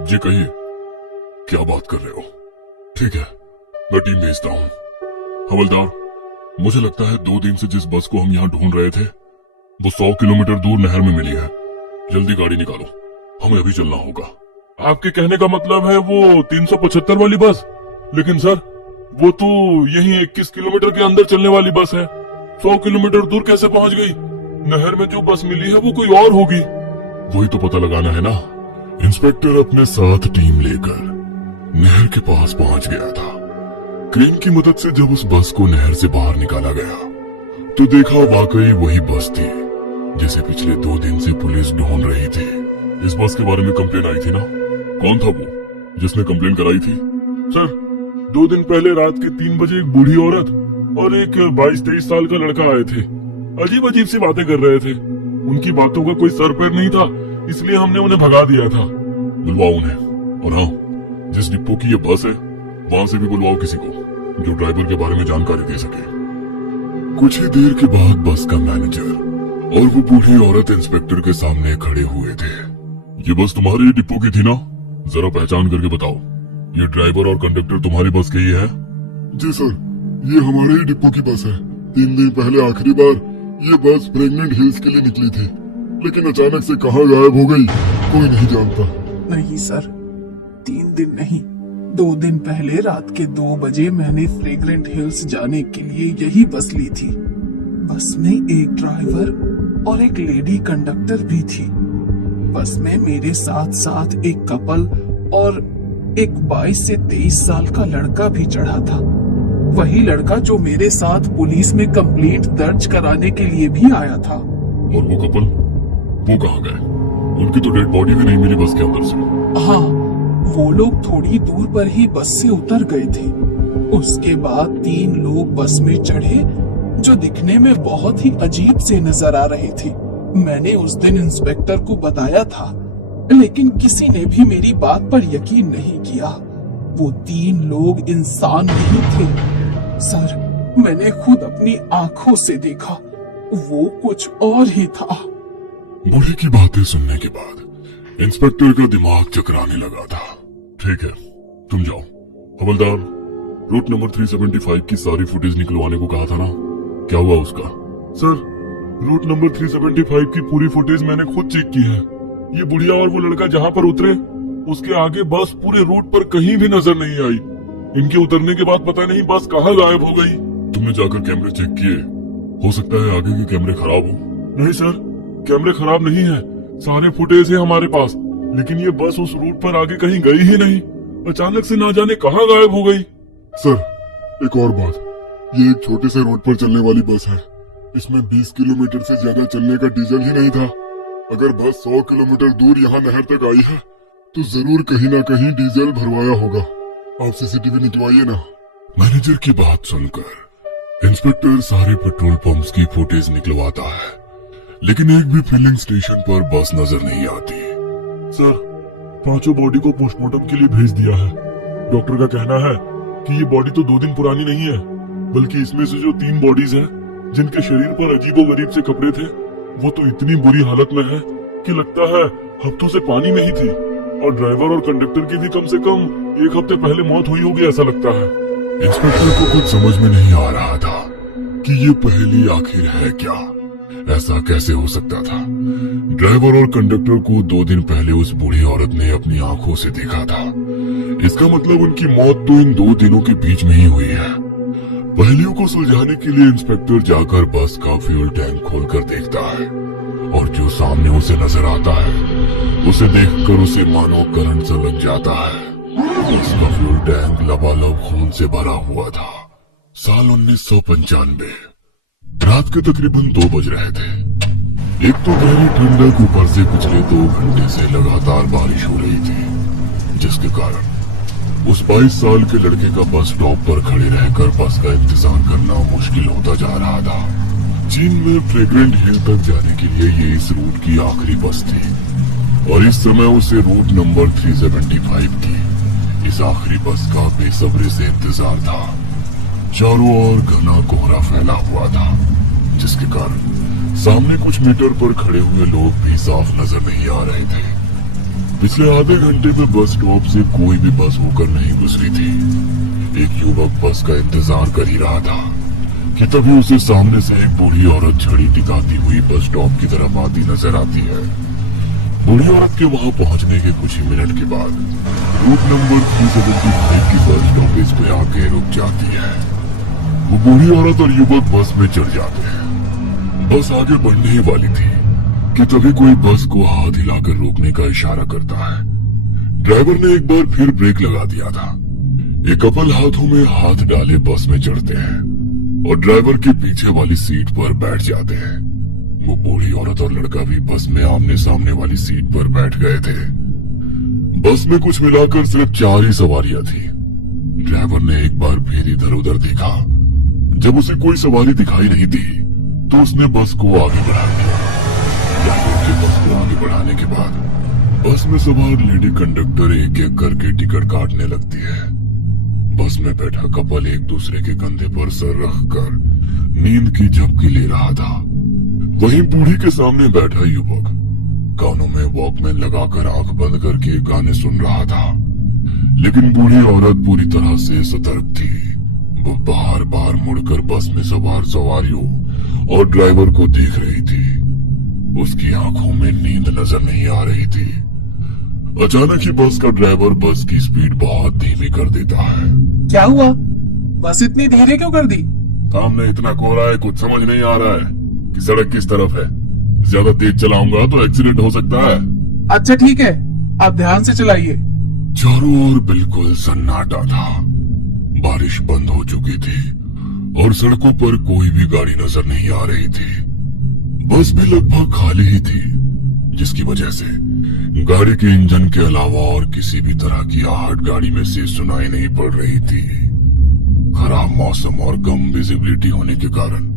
जी कहिए, क्या बात कर रहे हो? ठीक है, मैं टीम भेजता हूँ। हवलदार, मुझे लगता है 2 दिन से जिस बस को हम यहाँ ढूंढ रहे थे वो 100 किलोमीटर दूर नहर में मिली है। जल्दी गाड़ी निकालो, हमें अभी चलना होगा। आपके कहने का मतलब है वो 375 वाली बस? लेकिन सर, वो तो यही 21 किलोमीटर के अंदर चलने वाली बस है। 100 किलोमीटर दूर कैसे पहुंच गई? नहर में जो बस मिली है वो कोई और होगी। वही तो पता लगाना है ना। इंस्पेक्टर अपने साथ टीम लेकर नहर के पास पहुंच गया था। क्रेन की मदद से जब उस बस को नहर से बाहर निकाला गया तो देखा वाकई वही बस थी जिसे पिछले 2 दिन से पुलिस ढूंढ रही थी। इस बस के बारे में कंप्लेन आई थी ना? कौन था वो जिसने कंप्लेन कराई थी? सर, 2 दिन पहले रात के 3 बजे एक बूढ़ी औरत और एक 22-23 साल का लड़का आए थे। अजीब अजीब सी बातें कर रहे थे। उनकी बातों का कोई सर पैर नहीं था, इसलिए हमने उन्हें भगा दिया था। बुलवाओ उन्हें। और हाँ, जिस डिपो की ये बस है वहां से भी बुलवाओ किसी को जो ड्राइवर के बारे में जानकारी दे सके। कुछ ही देर के बाद बस का मैनेजर और वो बूढ़ी औरत इंस्पेक्टर के सामने खड़े हुए थे। ये बस तुम्हारे डिपो की थी ना? जरा पहचान करके बताओ, ये ड्राइवर और कंडक्टर तुम्हारी बस के ही है? जी सर, ये हमारे ही डिपो की बस है। 3 दिन पहले आखिरी बार ये बस प्रेग्नेंट हिल्स के लिए निकली थी, लेकिन अचानक से कहाँ गायब हो गई कोई नहीं जानता। नहीं सर, 3 दिन नहीं, 2 दिन पहले रात के 2 बजे मैंने फ्रेग्रेंट हिल्स जाने के लिए यही बस ली थी। बस में एक ड्राइवर और एक लेडी कंडक्टर भी थी। बस में मेरे साथ साथ एक कपल और एक 22 से 23 साल का लड़का भी चढ़ा था। वही लड़का जो मेरे साथ पुलिस में कंप्लेंट दर्ज कराने के लिए भी आया था। और वो कपल, वो कहाँ गए? उनकी तो डेड बॉडी भी नहीं मिली बस के अंदर से। हाँ, वो लोग थोड़ी दूर पर ही बस से उतर गए थे। उसके बाद 3 लोग बस में चढ़े जो दिखने में बहुत ही अजीब से नजर आ रहे थे। मैंने उस दिन इंस्पेक्टर को बताया था, लेकिन किसी ने भी मेरी बात पर यकीन नहीं किया। वो 3 लोग इंसान नहीं थे सर, मैंने खुद अपनी आंखों से देखा, वो कुछ और ही था। बूढ़े की बातें सुनने के बाद इंस्पेक्टर का दिमाग चकराने लगा था। ठीक है, तुम जाओ। हवलदार, रूट नंबर 375 की सारी फुटेज निकलवाने को कहा था ना, क्या हुआ उसका? सर, रूट नंबर 375 की पूरी फुटेज मैंने खुद चेक की है। ये बुढ़िया और वो लड़का जहाँ पर उतरे उसके आगे बस पूरे रूट पर कहीं भी नजर नहीं आई। इनके उतरने के बाद पता नहीं बस कहाँ गायब हो गई। तुमने जाकर कैमरे चेक किए? हो सकता है आगे के कैमरे खराब हो। नहीं सर, कैमरे खराब नहीं है, सारे फुटेज है हमारे पास, लेकिन ये बस उस रूट पर आगे कहीं गई ही नहीं। अचानक से ना जाने कहाँ गायब हो गई। सर, एक और बात, ये एक छोटे से रोड पर चलने वाली बस है। इसमें 20 किलोमीटर से ज्यादा चलने का डीजल ही नहीं था। अगर बस 100 किलोमीटर दूर यहाँ नहर तक आई है तो जरूर कहीं ना कहीं डीजल भरवाया होगा। आप सीसीटीवी निकलवाइए ना। मैनेजर की बात सुनकर इंस्पेक्टर सारे पेट्रोल पंप्स की फुटेज निकलवाता है, लेकिन एक भी फिलिंग स्टेशन पर बस नजर नहीं आती। सर, 5 बॉडी को पोस्टमार्टम के लिए भेज दिया है। डॉक्टर का कहना है कि ये बॉडी तो 2 दिन पुरानी नहीं है, बल्कि इसमें से जो 3 बॉडीज हैं जिनके शरीर पर अजीबोगरीब से कपड़े थे वो तो इतनी बुरी हालत में है कि लगता है हफ्तों से पानी में ही थी। और ड्राइवर और कंडक्टर की भी कम से कम 1 हफ्ते पहले मौत हुई होगी ऐसा लगता है। इंस्पेक्टर को कुछ समझ में नहीं आ रहा था कि ये पहेली आखिर है क्या, ऐसा कैसे हो सकता था। ड्राइवर और कंडक्टर को 2 दिन पहले उस बूढ़ी औरत ने अपनी आंखों से देखा था। इसका मतलब उनकी मौत तो इन 2 दिनों के बीच में ही हुई है। पहेलियों को सुलझाने के लिए इंस्पेक्टर जाकर बस का फ्यूल टैंक खोलकर देखता है, और जो सामने उसे नजर आता है उसे देखकर उसे मानो करंट सा लग जाता है। बस का फ्यूल टैंक लबालब खून से भरा हुआ था। साल 1995, रात के तकरीबन 2 बज रहे थे। एक तो गहरी ठंडक, ऊपर से पिछले 2 घंटे से लगातार बारिश हो रही थी, जिसके कारण उस 22 साल के लड़के का बस स्टॉप पर खड़े रहकर बस का इंतजार करना मुश्किल होता जा रहा था। चीन में फ्रेग्रेंट हिल तक जाने के लिए ये इस रूट की आखिरी बस थी, और इस समय उसे रूट नंबर 375 की इस आखिरी बस का बेसब्री से इंतजार था। चारों ओर घना कोहरा फैला हुआ था, जिसके कारण सामने कुछ मीटर पर खड़े हुए लोग भी साफ नजर नहीं आ रहे थे। पिछले आधे घंटे में बस स्टॉप से कोई भी बस होकर नहीं गुजरी थी। एक युवक बस का इंतजार कर ही रहा था कि तभी उसे सामने से एक बूढ़ी औरत छड़ी टिकाती हुई बस स्टॉप की तरफ आती नजर आती है। बूढ़ी औरत के वहां पहुंचने के कुछ ही मिनट के बाद रूट नंबर 375 की बस स्टॉपेज पे आके रुक जाती है। वो बूढ़ी औरत और युवक बस में चढ़ जाते हैं। बस आगे बढ़ने ही वाली थी कि तभी कोई बस को हाथ हिलाकर रोकने का इशारा करता है। ड्राइवर ने एक बार फिर ब्रेक लगा दिया था। एक कपल हाथों में हाथ डाले बस में चढ़ते हैं और ड्राइवर के पीछे वाली सीट पर बैठ जाते हैं। वो बूढ़ी औरत और लड़का भी बस में आमने सामने वाली सीट पर बैठ गए थे। बस में कुछ मिलाकर सिर्फ 4 ही सवारियां थी। ड्राइवर ने एक बार फिर इधर उधर देखा। जब उसे कोई सवारी दिखाई नहीं दी तो उसने बस को आगे बढ़ा दिया। ड्राइवर के बस को आगे बढ़ाने के बाद बस में सवार लेडी कंडक्टर एक एक करके टिकट काटने लगती है। बस में बैठा कपल एक दूसरे के कंधे पर सर रखकर नींद की झपकी ले रहा था। वहीं बूढ़ी के सामने बैठा युवक कानों में वॉकमैन लगाकर आंख बंद करके गाने सुन रहा था। लेकिन बूढ़ी औरत पूरी तरह से सतर्क थी। वो बार बार मुड़कर बस में सवार सवारियों और ड्राइवर को देख रही थी। उसकी आंखों में नींद नजर नहीं आ रही थी। अचानक ही बस का ड्राइवर बस की स्पीड बहुत धीमी कर देता है। क्या हुआ? बस इतनी धीरे क्यों कर दी? सामने इतना कोहरा है, कुछ समझ नहीं आ रहा है कि सड़क किस तरफ है। ज्यादा तेज चलाऊंगा तो एक्सीडेंट हो सकता है। अच्छा ठीक है, आप ध्यान से चलाइए। चारों ओर बिल्कुल सन्नाटा था। बारिश बंद हो चुकी थी और सड़कों पर कोई भी गाड़ी नजर नहीं आ रही थी। बस भी लगभग खाली ही थी, जिसकी वजह से गाड़ी के इंजन के अलावा और किसी भी तरह की आहट गाड़ी में से सुनाई नहीं पड़ रही थी। खराब मौसम और कम विजिबिलिटी होने के कारण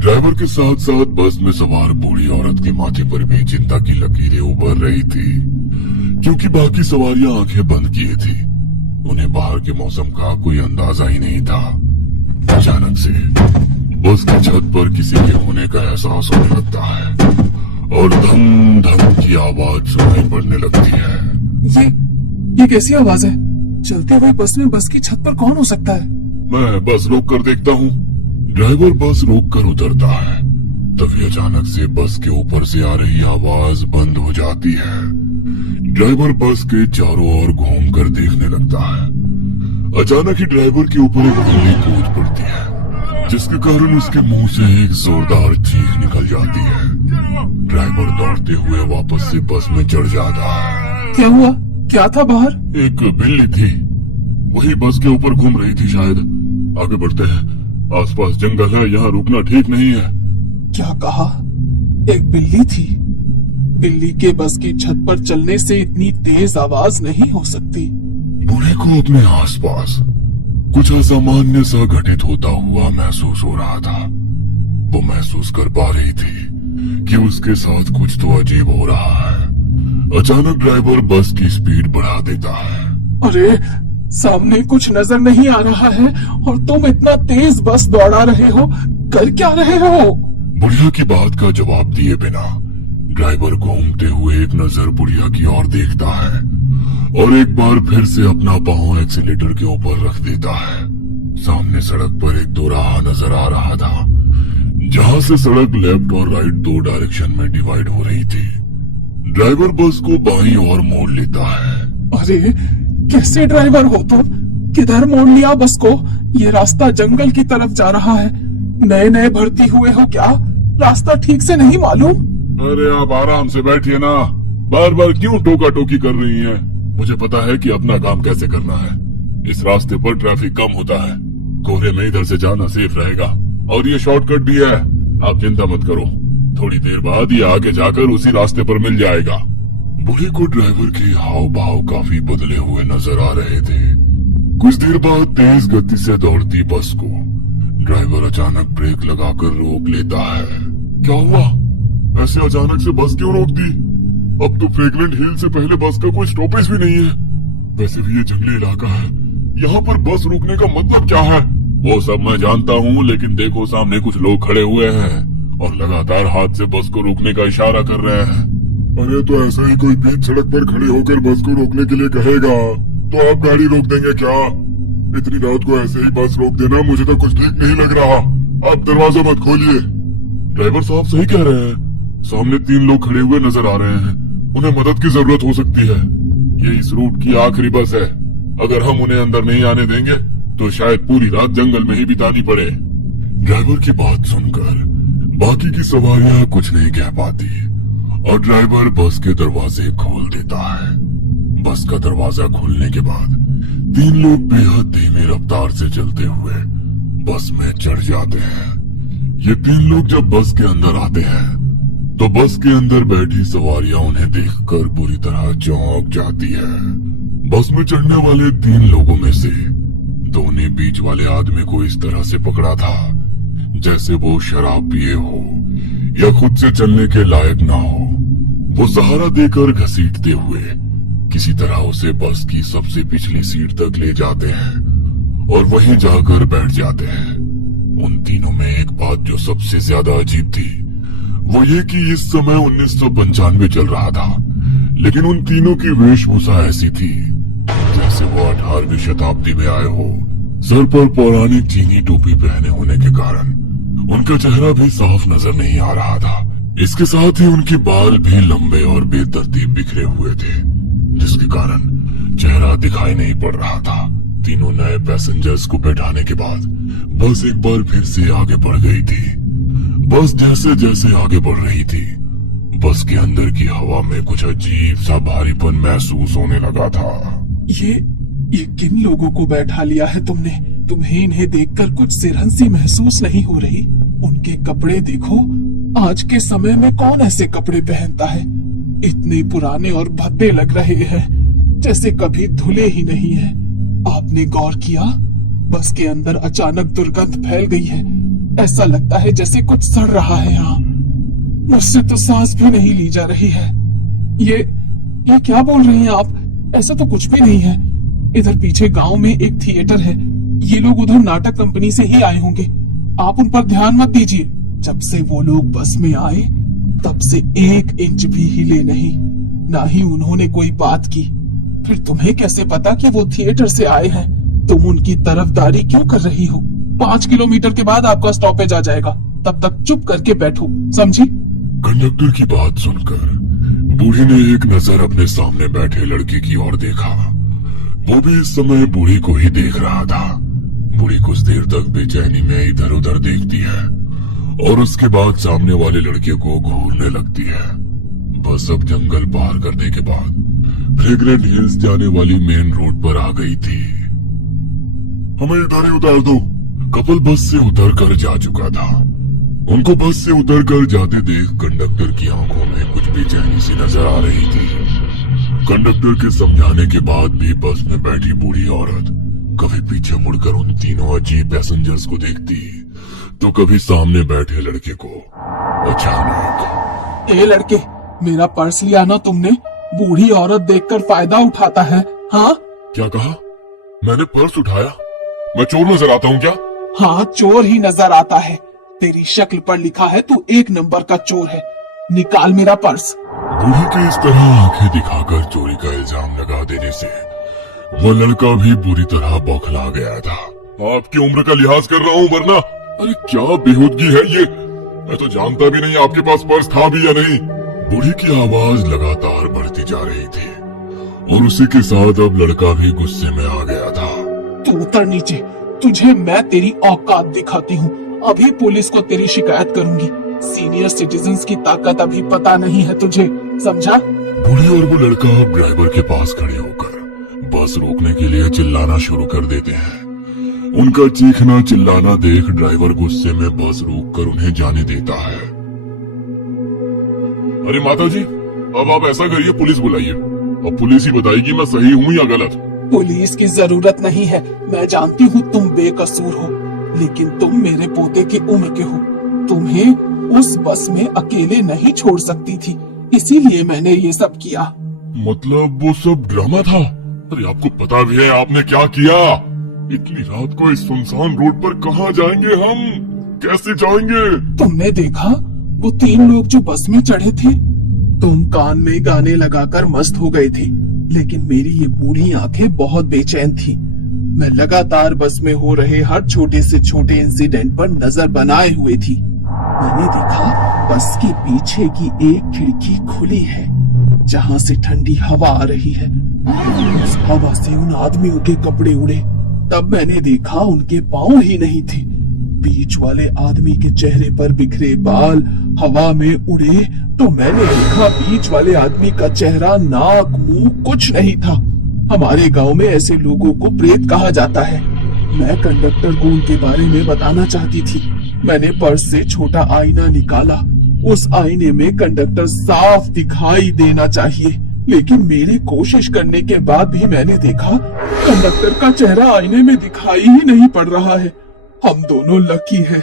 ड्राइवर के साथ साथ बस में सवार बूढ़ी औरत के माथे पर भी चिंता की लकीरें उभर रही थी, क्योंकि बाकी सवारियां आंखें बंद किए थी। उन्हें बाहर के मौसम का कोई अंदाजा ही नहीं था। अचानक से बस की छत पर किसी के होने का एहसास होने लगता है और धम धम की आवाज सुनाई पड़ने लगती है। ये कैसी आवाज है? चलते हुए बस में बस की छत पर कौन हो सकता है? मैं बस रोक कर देखता हूँ। ड्राइवर बस रोक कर उतरता है। तभी अचानक से बस के ऊपर से आ रही आवाज बंद हो जाती है। ड्राइवर बस के चारों ओर घूम कर देखने लगता है। अचानक ही ड्राइवर के ऊपर एक बिल्ली कूद पड़ती है, जिसके कारण उसके मुंह से एक जोरदार चीख निकल जाती है। ड्राइवर दौड़ते हुए वापस से बस में चढ़ जाता है। क्या हुआ? क्या था बाहर? एक बिल्ली थी, वही बस के ऊपर घूम रही थी शायद। आगे बढ़ते हैं, आसपास जंगल है, यहाँ रुकना ठीक नहीं है। क्या कहा? एक बिल्ली थी? बिल्ली के बस की छत पर चलने से इतनी तेज आवाज नहीं हो सकती। बूढ़े को अपने आसपास कुछ असामान्य सा घटित होता हुआ महसूस हो रहा था। वो महसूस कर पा रही थी कि उसके साथ कुछ तो अजीब हो रहा है। अचानक ड्राइवर बस की स्पीड बढ़ा देता है। अरे सामने कुछ नजर नहीं आ रहा है और तुम इतना तेज बस दौड़ा रहे हो, कर क्या रहे हो? बुढ़िया की बात का जवाब दिए बिना ड्राइवर घूमते हुए एक नजर बुढ़िया की ओर देखता है और एक बार फिर से अपना पांव एक्सीलेटर के ऊपर रख देता है। सामने सड़क पर एक दोराहा नजर आ रहा था, जहां से सड़क लेफ्ट और राइट 2 डायरेक्शन में डिवाइड हो रही थी। ड्राइवर बस को बाईं ओर मोड़ लेता है। अरे कैसे ड्राइवर हो तुम? किधर मोड़ लिया बस को? ये रास्ता जंगल की तरफ जा रहा है। नए नए भर्ती हुए हो क्या? रास्ता ठीक से नहीं मालूम? अरे आप आराम से बैठिए ना, बार बार क्यों टोका टोकी कर रही हैं? मुझे पता है कि अपना काम कैसे करना है। इस रास्ते पर ट्रैफिक कम होता है, कोहरे में इधर से जाना सेफ रहेगा और ये शॉर्टकट भी है। आप चिंता मत करो, थोड़ी देर बाद ये आगे जाकर उसी रास्ते पर मिल जाएगा। बूढ़े को ड्राइवर के हाव भाव काफी बदले हुए नजर आ रहे थे। कुछ देर बाद तेज गति से दौड़ती बस को ड्राइवर अचानक ब्रेक लगाकर रोक लेता है। क्या हुआ? ऐसे अचानक से बस क्यों रोक दी? अब तो फ्रेगरेंट हिल से पहले बस का कोई स्टॉपेज भी नहीं है। वैसे भी ये जंगली इलाका है, यहाँ पर बस रुकने का मतलब क्या है? वो सब मैं जानता हूँ, लेकिन देखो सामने कुछ लोग खड़े हुए हैं और लगातार हाथ से बस को रोकने का इशारा कर रहे हैं। अरे तो ऐसे ही कोई बीच सड़क पर खड़े होकर बस को रोकने के लिए कहेगा तो आप गाड़ी रोक देंगे क्या? इतनी रात को ऐसे ही बस रोक देना मुझे तो कुछ ठीक नहीं लग रहा। आप दरवाजा मत खोलिए। ड्राइवर साहब सही कह रहे हैं, सामने 3 लोग खड़े हुए नजर आ रहे हैं, उन्हें मदद की जरूरत हो सकती है। ये इस रूट की आखिरी बस है, अगर हम उन्हें अंदर नहीं आने देंगे तो शायद पूरी रात जंगल में ही बितानी पड़े। ड्राइवर की बात सुनकर बाकी की सवारियां कुछ नहीं कह पाती और ड्राइवर बस के दरवाजे खोल देता है। बस का दरवाजा खोलने के बाद 3 लोग बेहद धीमी रफ्तार से चलते हुए बस में चढ़ जाते हैं। ये 3 लोग जब बस के अंदर आते हैं तो बस के अंदर बैठी सवारियां उन्हें देखकर बुरी तरह चौंक जाती है। बस में चढ़ने वाले 3 लोगों में से 2 ने बीच वाले आदमी को इस तरह से पकड़ा था जैसे वो शराब पिए हो या खुद से चलने के लायक ना हो। वो सहारा देकर घसीटते हुए किसी तरह उसे बस की सबसे पिछली सीट तक ले जाते हैं और वहीं जाकर बैठ जाते हैं। उन तीनों में एक बात जो सबसे ज्यादा अजीब थी वो ये कि इस समय 1995 चल रहा था, लेकिन उन तीनों की वेशभूषा ऐसी थी जैसे वो 18वीं शताब्दी में आए हो। सर पर पौराणिक चीनी टोपी पहने होने के कारण उनका चेहरा भी साफ नजर नहीं आ रहा था। इसके साथ ही उनके बाल भी लंबे और बेतरतीब बिखरे हुए थे, जिसके कारण चेहरा दिखाई नहीं पड़ रहा था। तीनों नए पैसेंजर्स को बैठाने के बाद बस एक बार फिर से आगे बढ़ गई थी। बस जैसे जैसे आगे बढ़ रही थी, बस के अंदर की हवा में कुछ अजीब सा भारीपन महसूस होने लगा था। ये किन लोगों को बैठा लिया है तुमने? तुम्हें इन्हें देखकर कुछ सिरहंसी महसूस नहीं हो रही? उनके कपड़े देखो, आज के समय में कौन ऐसे कपड़े पहनता है? इतने पुराने और भद्दे लग रहे हैं, जैसे कभी धुले ही नहीं है। आपने गौर किया? बस के अंदर अचानक दुर्गंध फैल गई है। ऐसा लगता है जैसे कुछ सड़ रहा है यहाँ। मुझसे तो सांस भी नहीं ली जा रही है। ये क्या बोल रही हैं आप? ऐसा तो कुछ भी नहीं है। इधर पीछे गांव में एक थिएटर है, ये लोग उधर नाटक कंपनी से ही आए होंगे। आप उन पर ध्यान मत दीजिए। जब से वो लोग बस में आए तब से 1 इंच भी हिले नहीं, ना ही उन्होंने कोई बात की। फिर तुम्हें कैसे पता कि वो थिएटर से आए हैं? तुम उनकी तरफदारी क्यों कर रही हो? 5 किलोमीटर के बाद आपका स्टॉपेज आ जाएगा, तब तक चुप करके बैठो, समझी? कंडक्टर की बात सुनकर बूढ़ी ने एक नजर अपने सामने बैठे लड़के की ओर देखा। वो भी इस समय बूढ़ी को ही देख रहा था। बूढ़ी कुछ देर तक बेचैनी में इधर उधर देखती है और उसके बाद सामने वाले लड़के को घूरने लगती है। बस अब जंगल पार करने के बाद फ्रेग्रेंट हिल्स जाने वाली मेन रोड पर आ गई थी। हमें इधर ही उतार दो। कपल बस से उतर कर जा चुका था। उनको बस से उतर कर जाते देख कंडक्टर की आंखों में कुछ बेचैनी सी नजर आ रही थी। कंडक्टर के समझाने के बाद भी बस में बैठी बूढ़ी औरत कभी पीछे मुड़कर उन तीनों अजीब पैसेंजर्स को देखती तो कभी सामने बैठे लड़के को। अचानक, ए लड़के, मेरा पर्स लिया ना तुमने? बूढ़ी औरत देखकर फायदा उठाता है, हाँ? क्या कहा? मैंने पर्स उठाया? मैं चोर नजर आता हूँ क्या? हाँ, चोर ही नजर आता है। तेरी शक्ल पर लिखा है तू 1 नंबर का चोर है। निकाल मेरा पर्स। बूढ़ी के इस तरह आंखें दिखाकर चोरी का इल्जाम लगा देने से वो लड़का भी बुरी तरह बौखला गया था। आपकी उम्र का लिहाज कर रहा हूँ वरना। अरे क्या बेहूदगी है ये? मैं तो जानता भी नहीं आपके पास पर्स था भी या नहीं। बूढ़ी की आवाज लगातार बढ़ती जा रही थी और उसी के साथ अब लड़का भी गुस्से में आ गया था। तू उतर नीचे, तुझे मैं तेरी औकात दिखाती हूँ। अभी पुलिस को तेरी शिकायत करूंगी। सीनियर सिटीजन्स की ताकत अभी पता नहीं है तुझे, समझा? बूढ़ी और वो लड़का अब ड्राइवर के पास खड़े होकर बस रोकने के लिए चिल्लाना शुरू कर देते हैं। उनका चीखना चिल्लाना देख ड्राइवर गुस्से में बस रोककर उन्हें जाने देता है। अरे माता जी, अब आप ऐसा करिए, पुलिस बुलाइए। अब पुलिस ही बताएगी मैं सही हूँ या गलत। पुलिस की जरूरत नहीं है। मैं जानती हूँ तुम बेकसूर हो, लेकिन तुम मेरे पोते की उम्र के हो। तुम्हें उस बस में अकेले नहीं छोड़ सकती थी, इसीलिए मैंने ये सब किया। मतलब वो सब ड्रामा था? अरे आपको पता भी है आपने क्या किया? इतनी रात को इस सुनसान रोड पर कहाँ जाएंगे हम? कैसे जाएंगे? तुमने देखा वो 3 लोग जो बस में चढ़े थे? तुम कान में गाने लगाकर मस्त हो गए थे, लेकिन मेरी ये बूढ़ी आंखें बहुत बेचैन थी। मैं लगातार बस में हो रहे हर छोटे से छोटे इंसिडेंट पर नजर बनाए हुए थी। मैंने देखा बस के पीछे की एक खिड़की खुली है, जहां से ठंडी हवा आ रही है। उस हवा से उन आदमियों के कपड़े उड़े। तब मैंने देखा उनके पाँव ही नहीं थे। बीच वाले आदमी के चेहरे पर बिखरे बाल हवा में उड़े तो मैंने देखा बीच वाले आदमी का चेहरा, नाक, मुंह कुछ नहीं था। हमारे गांव में ऐसे लोगों को प्रेत कहा जाता है। मैं कंडक्टर को उनके बारे में बताना चाहती थी। मैंने पर्स से छोटा आईना निकाला। उस आईने में कंडक्टर साफ दिखाई देना चाहिए, लेकिन मेरी कोशिश करने के बाद भी मैंने देखा कंडक्टर का चेहरा आईने में दिखाई ही नहीं पड़ रहा है। हम दोनों लकी हैं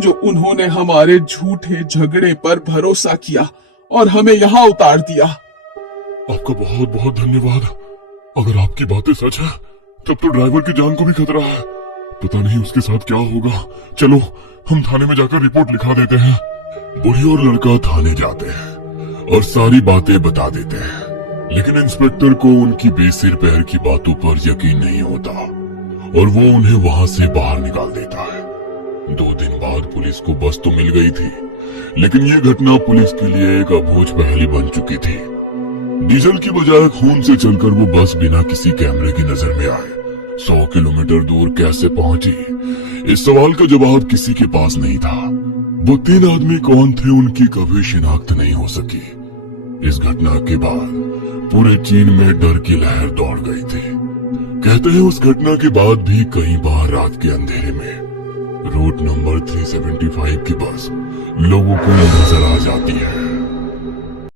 जो उन्होंने हमारे झूठे झगड़े पर भरोसा किया और हमें यहाँ उतार दिया। आपका बहुत बहुत धन्यवाद। अगर आपकी बातें सच है तब तो ड्राइवर की जान को भी खतरा है। पता नहीं उसके साथ क्या होगा। चलो हम थाने में जाकर रिपोर्ट लिखा देते हैं। बुढ़ी और लड़का थाने जाते हैं और सारी बातें बता देते हैं, लेकिन इंस्पेक्टर को उनकी बेसिर पैर की बातों पर यकीन नहीं होता और वो उन्हें वहां से बाहर निकाल देता है। 2 दिन बाद पुलिस को बस तो मिल गई थी, लेकिन ये घटना पुलिस के लिए एक अबूझ पहेली बन चुकी थी। डीजल की बजाय खून से चलकर वो बस बिना किसी कैमरे की नजर में आए 100 किलोमीटर दूर कैसे पहुंची, इस सवाल का जवाब किसी के पास नहीं था। वो 3 आदमी कौन थे उनकी कभी शिनाख्त नहीं हो सकी। इस घटना के बाद पूरे चीन में डर की लहर दौड़ गई थी। कहते हैं उस घटना के बाद भी कई बार रात के अंधेरे में रूट नंबर 375 की बस लोगों को नजर आ जाती है।